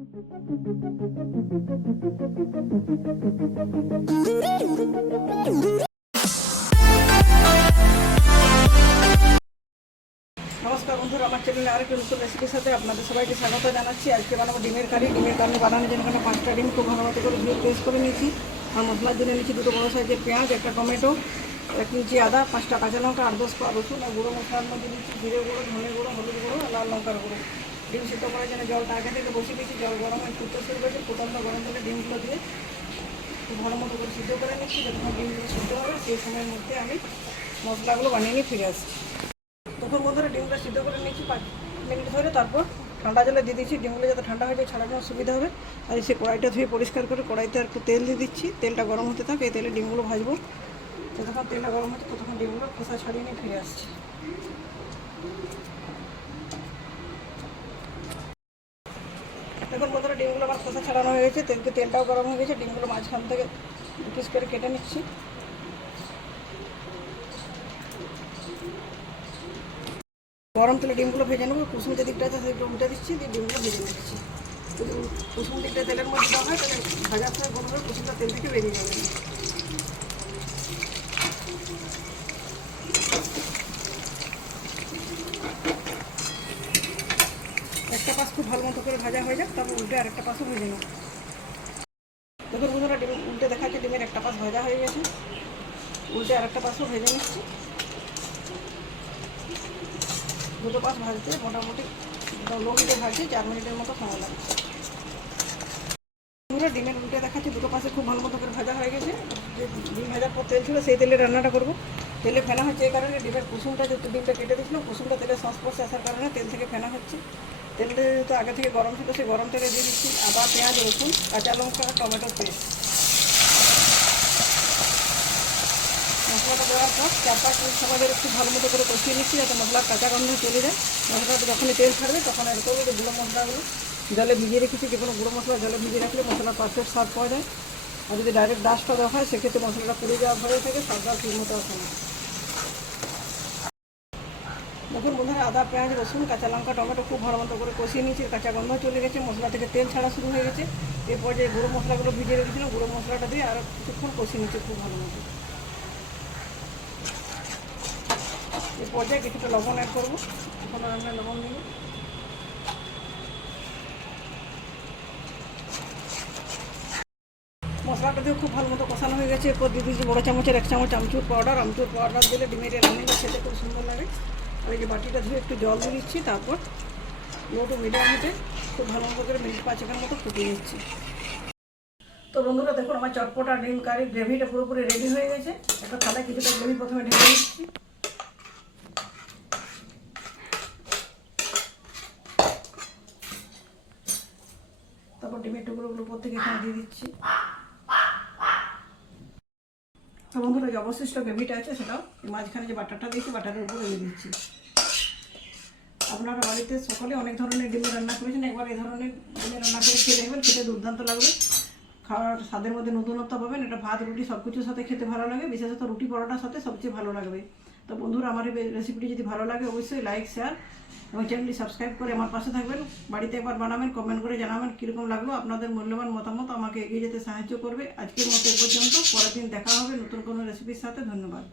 নমস্কার বন্ধুরা, আমার চ্যানেলে আরেকটি নতুন রেসিপির সাথে আপনাদের সবাইকে স্বাগত জানাচ্ছি। আজকে বানাবো ডিমের কারি। ডিমের কারি বানানোর জন্য এখানে পাঁচটা ডিম খুব ভালো মতো করে ধুয়ে পেস্ট করে নিয়েছি। আর মশলার জন্য নিয়েছি দুটো বড়ো সাইজের পেঁয়াজ, একটা টমেটো, এক ইঞ্চি আদা, পাঁচটা কাঁচা লঙ্কা, আট দশ রসুন, আর গুঁড়ো মশলার মধ্যে নিচ্ছি জিরে গুঁড়ো, ধনে গুঁড়ো, হলুদ গুঁড়ো লাল লঙ্কার গুঁড়ো। ডিম সিদ্ধ করার জন্য জলটা আগে থেকে বসিয়ে দিয়েছি। জল গরম হয়ে ফুটতে শুরু করেছে। ফুটান্ত গরম করে ডিমগুলো দিয়ে ভালো মতো করে সিদ্ধ করে নিচ্ছি। যখন ডিমগুলো সিদ্ধ হবে, সেই সময়ের মধ্যে আমি মশলাগুলো বানিয়ে নিয়ে ফিরে আসছি। তখন বন্ধুরা ডিমটা সিদ্ধ করে নিয়েছি। পাঁচ মিনিট ধরে তারপর ঠান্ডা জলে দিয়ে দিচ্ছি ডিমগুলো যাতে ঠান্ডা হয়ে যায় ছাড়ানোর সুবিধা হবে। আর সে কড়াইটা ধুয়ে পরিষ্কার করে কড়াইতে আর একটু তেল দিয়ে দিচ্ছি। তেলটা গরম হতে থাকে, এই তেলে ডিমগুলো ভাজবো। যতক্ষণ তেলটা গরম হচ্ছে, ততক্ষণ ডিমগুলো খোসা ছাড়িয়ে নিয়ে ফিরে আসছি। দেখুন বন্ধুরা ডিমগুলো আমার খোসা ছাড়ানো হয়ে গেছে তেলকে তেলটাও গরম হয়ে গেছে, ডিমগুলো মাঝখান থেকে পিস করে কেটে নিচ্ছি। গরম তেলে ডিমগুলো ভেজে নেব, কুসুম যে দিকটা আছে সেগুলো উঠে দিচ্ছি, দিয়ে ডিমগুলো ভেজে নিচ্ছি। কুসুম দিকটা তেলের মধ্যে দেওয়া হয়, তাহলে ভাজার সময় হয়ে কুসুমটা তেল থেকে বেরিয়ে যাবে। একটা পাশ খুব ভালো মতো করে ভাজা হয়ে যাক, তারপর উল্টে আরেকটা পাশও ভেজে নেব। দেখুন বন্ধুরা ডিম, উল্টে দেখাচ্ছে ডিমের একটা পাশ ভাজা হয়ে গেছে। উল্টে আরেকটা পাশও ভেজে নিচ্ছি। দুটো পাশ ভাজতে মোটামুটি লো হিটে ভাজছি, চার মিনিটের মতো সময় লাগছে। ডিমের উল্টে দেখাচ্ছি দুটো পাশে খুব ভালো মতো করে ভাজা হয়ে গেছে। যে ডিম ভাজার পর তেল ছিল, সেই তেলে রান্নাটা করব। তেলে ফেনা হচ্ছে এই কারণে ডিমের কুসুমটা যেহেতু ডিমটা কেটে দিয়েছিলাম কুসুমটা তেলে সংস্পর্শে আসার কারণে তেল থেকে ফেনা হচ্ছে। তেলটা যেহেতু আগে থেকে গরম ছিল, সেই গরম তেলে দিয়ে দিচ্ছি আদা, পেঁয়াজ, রসুন, কাঁচা লঙ্কা, টমেটো পেস্ট। মশলাটা দেওয়ার পর চার পাঁচ মিনিট সময় খুব ভালো মতো করে কষিয়ে নিচ্ছি যাতে মশলার কাঁচা গন্ধ চলে যায়। মশলাটা যখনই তেল ছাড়বে তখন এর করব যে গুঁড়ো মশলাগুলো। জলে ভিজিয়ে রেখেছি, যে কোনো গুঁড়ো মশলা জলে ভিজিয়ে রাখলে মশলার পারফেক্ট স্বাদ পাওয়া যায়। আর যদি ডাইরেক্ট ডাস্টটা দেওয়া হয়, সেক্ষেত্রে মশলাটা পুড়ে যাওয়ার ভয়ে থাকে স্বাদটা ঠিক মতো আসে না। দেখুন বন্ধুরা আদা, পেঁয়াজ, রসুন, কাঁচা লঙ্কা, টমেটো খুব ভালো মতো করে কষিয়ে নিয়েছি, কাঁচা গন্ধ চলে গেছে, মশলা থেকে তেল ছাড়া শুরু হয়ে গেছে। এরপর যে গুঁড়ো মশলাগুলো ভিজিয়ে রেখেছিলাম, গুঁড়ো মশলাটা দিয়ে আরও কিছুক্ষণ কষিয়ে নিচ্ছি খুব ভালো মতো। এই পর্যায়ে কিছুটা লবণ অ্যাড করব এখন আমরা লবণ দিই মশলাটা দিয়ে খুব ভালো মতো কষানো হয়ে গেছে। এরপর দিয়ে দিয়েছি বড়ো চামচের এক চামচ আমচুর পাউডার আমচুর পাউডার দিলে ডিমের রান্নাটা খেতে খুব সুন্দর লাগে। এই যে বাটিটা ধুয়ে একটু জল দিয়ে দিচ্ছি, তারপর লো টু মিডিয়াম হিটে খুব ভালো মতো করে মিনিট পাঁচেকের মতো ফুটিয়ে নিচ্ছি। তো বন্ধুরা, দেখুন আমার চটপটা ডিম কারি গ্রেভিটা পুরোপুরি রেডি হয়ে গেছে। একটা থালায় কিছুটা গ্রেভি প্রথমে ঢেলে দিচ্ছি। তারপর ডিমের টুকরোগুলো উপর থেকে এখানে দিয়ে দিচ্ছি। তো বন্ধুরা, যে অবশিষ্ট গ্রেভিটা আছে, সেটাও মাঝখানে যে বাটারটা দিয়েছি, বাটারের উপরে দিয়ে দিচ্ছি। আপনারা বাড়িতে সকলে অনেক ধরনের ডিমের রান্না করেছেন, একবার এই ধরনের ডিমের রান্না করে খেয়ে দেখবেন, খেতে দুর্দান্ত লাগবে। খাওয়ার স্বাদের মধ্যে নতুনত্ব পাবেন, এটা ভাত, রুটি সব কিছুর সাথে খেতে ভালো লাগে, বিশেষত রুটি পরোটার সাথে সবচেয়ে ভালো লাগবে। তো বন্ধুরা, আমার এই রেসিপিটি যদি ভালো লাগে, অবশ্যই লাইক শেয়ার এবং চ্যানেলটি সাবস্ক্রাইব করে আমার পাশে থাকবেন। বাড়িতে একবার বানাবেন কমেন্ট করে জানাবেন কীরকম লাগল, আপনাদের মূল্যবান মতামত আমাকে এগিয়ে যেতে সাহায্য করবে। আজকের মতো এ পর্যন্ত, পরের দিন দেখা হবে নতুন কোনো রেসিপির সাথে, ধন্যবাদ।